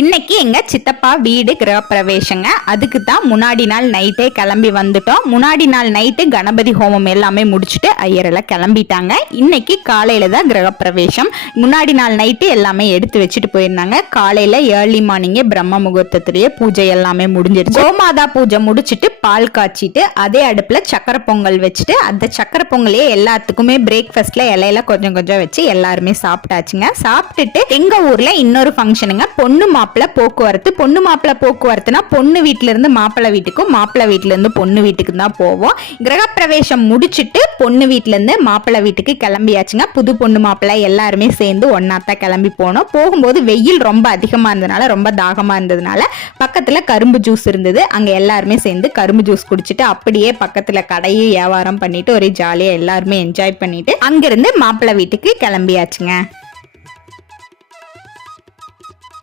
இன்னைக்கு எங்க சித்தப்பா வீடு கிரகப்பிரவேசங்க. அதுக்கு தான் முன்னாடி நாள் நைட்டே கிளம்பி வந்துட்டோம். முன்னாடி நாள் நைட்டு கணபதி ஹோமம் எல்லாமே முடிச்சுட்டு ஐயரெல்லாம் கிளம்பிட்டாங்க. இன்னைக்கு காலையில தான் கிரகப்பிரவேசம். முன்னாடி நாள் நைட்டு எல்லாமே எடுத்து வச்சுட்டு போயிருந்தாங்க. காலையில ஏர்லி மார்னிங்கே பிரம்ம முகூர்த்தத்திலேயே பூஜை எல்லாமே முடிஞ்சிருச்சு. கோமாதா பூஜை முடிச்சுட்டு பால் காய்ச்சிட்டு அதே அடுப்புல சக்கரை பொங்கல் வச்சுட்டு அந்த சக்கரை பொங்கலையே எல்லாத்துக்குமே பிரேக்ஃபாஸ்ட்ல இலையில கொஞ்சம் கொஞ்சம் வச்சு எல்லாருமே சாப்பிட்டாச்சுங்க. சாப்பிட்டுட்டு எங்க ஊர்ல இன்னொரு ஃபங்க்ஷனுங்க, பொண்ணு மாப்பிள்ள போக்குவரத்து. பொண்ணு மாப்பிள்ள போக்குவரத்துனா பொண்ணு வீட்டுல இருந்து மாப்பிள்ள வீட்டுக்கும், மாப்பிள்ள வீட்டுல இருந்து பொண்ணு வீட்டுக்கு தான் போவோம். கிரகப்பிரவேசம் முடிச்சுட்டு பொண்ணு வீட்டுல இருந்து மாப்பிள்ள வீட்டுக்கு கிளம்பியாச்சுங்க. புது பொண்ணு மாப்பிள்ள எல்லாருமே சேர்ந்து ஒன்னாத்தான் கிளம்பி போனோம். போகும்போது வெயில் ரொம்ப அதிகமா இருந்ததுனால, ரொம்ப தாகமா இருந்ததுனால பக்கத்துல கரும்பு ஜூஸ் இருந்தது. அங்க எல்லாருமே சேர்ந்து கரும்பு ஜூஸ் குடிச்சிட்டு அப்படியே பக்கத்துல கடையை வியாபாரம் பண்ணிட்டு ஒரே ஜாலியா எல்லாருமே என்ஜாய் பண்ணிட்டு அங்கிருந்து மாப்பிள்ள வீட்டுக்கு கிளம்பியாச்சுங்க.